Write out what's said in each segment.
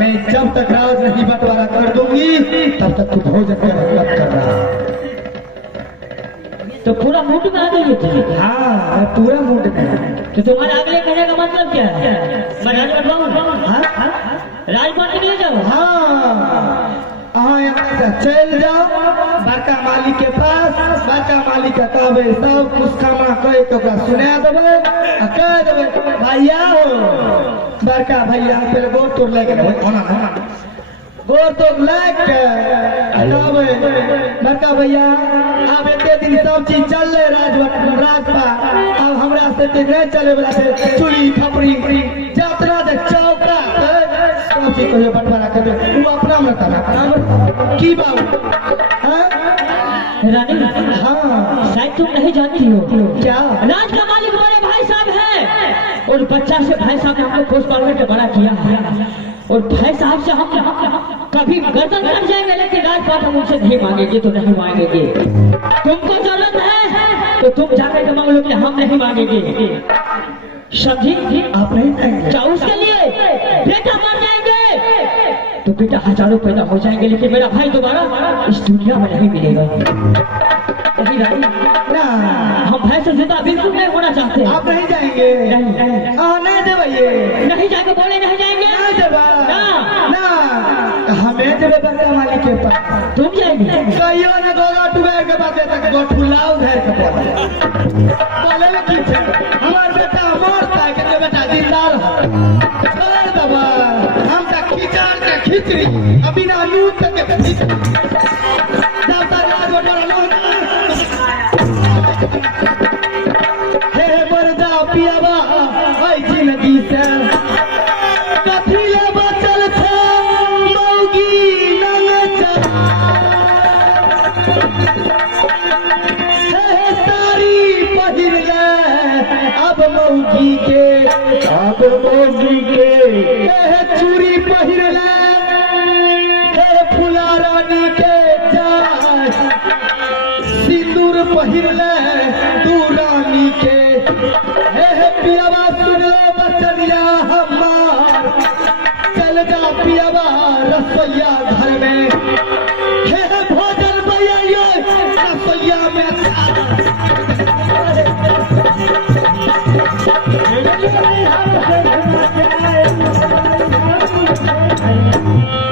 मैं जब तक राज नहीं बंटवारा कर दूंगी तब तक तू भोजन मत करना। तो पूरा मूड में आ गई तुम? हाँ मैं पूरा मूड में। तो तुम्हारा अगले कहने का मतलब क्या है? मैं राज बंटवाऊं? राज बांट ले जाओ। हाँ यहाँ से चल जाओ बड़का मालिक के पास। बड़का मालिक का कहबे सब कुछ खामा कहे तो सुना देवे कह देवे भैया हो बड़का भैया पहले गोर तोड़ लेके गोर तोड़ लेके बड़का भैया अब एते दिन सब चीज चल रहे राजपा अब हमरा से नहीं चले वाला चूड़ी खपरी जात्रा दे चौका सब चीज को बंटवारा कर दे तू अपना में करना की बाबू। रानी हाँ शायद तुम नहीं जानती हो क्या राज का मालिक बड़े भाई साहब है और बच्चा से भाई साहब ने हमको खोज पाल के बड़ा किया है और भाई साहब से हम कभी गर्दन कट जाएंगे लेकिन राजपाट हम उनसे नहीं मांगेंगे तो नहीं मांगेंगे। तुमको जरूरत है तो तुम जाकर के मांग लो कि हम नहीं मांगेंगे। समझी? आप नहीं कहेंगे क्या उसके लिए बेटा मर जाएंगे तो बेटा हजारों पैदा हो जाएंगे लेकिन मेरा भाई दोबारा इस दुनिया में नहीं मिलेगा। ना हम भाई से जुदा बिल्कुल नहीं होना चाहते। आप नहीं जाएंगे? नहीं देवे ये नहीं जाएंगे बोले नहीं जाएंगे नहीं देवा ना हमें देवे बड़का मालिक के पास। तुम जाएंगे कहियो ना गोला टुबे के बाद तक गो फुलाऊ धर के बोले की छे हमार बेटा मरता है के बेटा जिंदा रह छोड़ दबा हम का खिचार के खिचड़ी अभी ना लूट के खिचड़ी जब तक राज बटोरा लो हे बरदा पियावा आई जिंदगी से कथी ले बचल छे मौगी नंग हे सारी पहिर ले अब मौगी के हे चूड़ी पहिर ले हे फुला रानी के जाय सिंदूर पहिर ले तू रानी के हे पियावा सुन ले बचनिया हमार चल जा पियावा रसोईया घर में हे भोजन भैया रसोईया में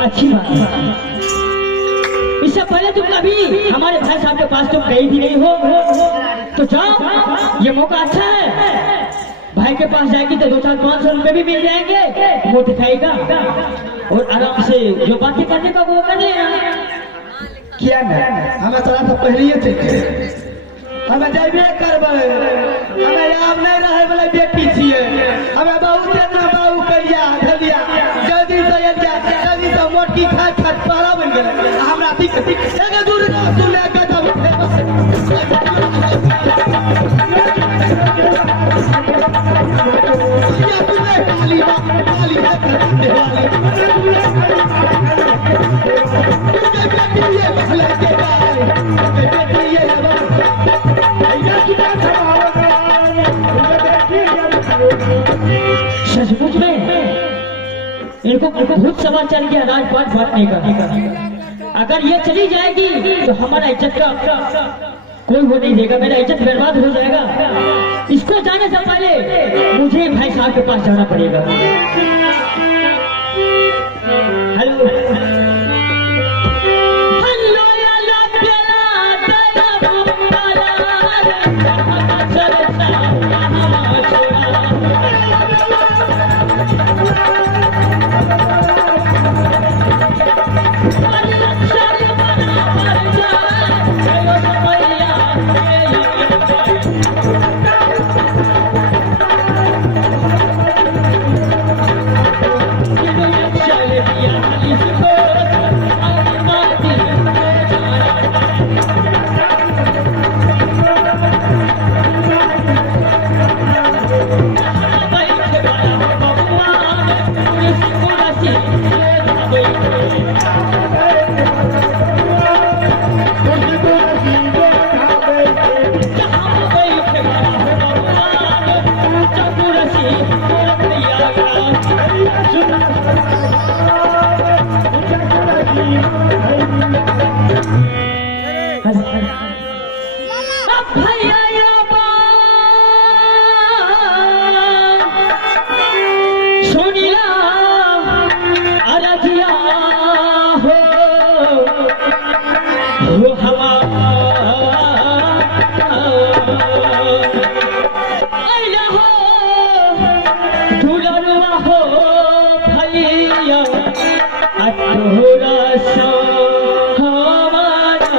अच्छी बात है। इससे पहले तुम कभी हमारे भाई साहब के पास तुम गई भी नहीं हो तो जाओ ये मौका अच्छा है। भाई के पास जाएगी तो 200-500 रुपए भी मिल जाएंगे वो दिखाएगा और आराम से जो बातें करने का वो करेगा। क्या ना हमें थोड़ा सा पहले ही चाहिए हमें जाइए करबे हमें याद नहीं रहे वाला बेटी छिए हमें बहुत इतना बाबू करिया धलिया जल्दी से जल्दी से मोटकी खा खा पारा बन गेल हमरा ठीक एगो दूर ना सुने के तब या तुझे काली काली ये भले के बेटी ये सचमुच में इनको बहुत सवाल चल गया राजपाट बांटने का। अगर ये चली जाएगी तो हमारा इज्जत का कोई वो नहीं देगा मेरा इज्जत बर्बाद हो जाएगा। इसको जाने से पहले मुझे भाई साहब के पास जाना पड़ेगा। Hello Thank you. अधूरा सा हमारा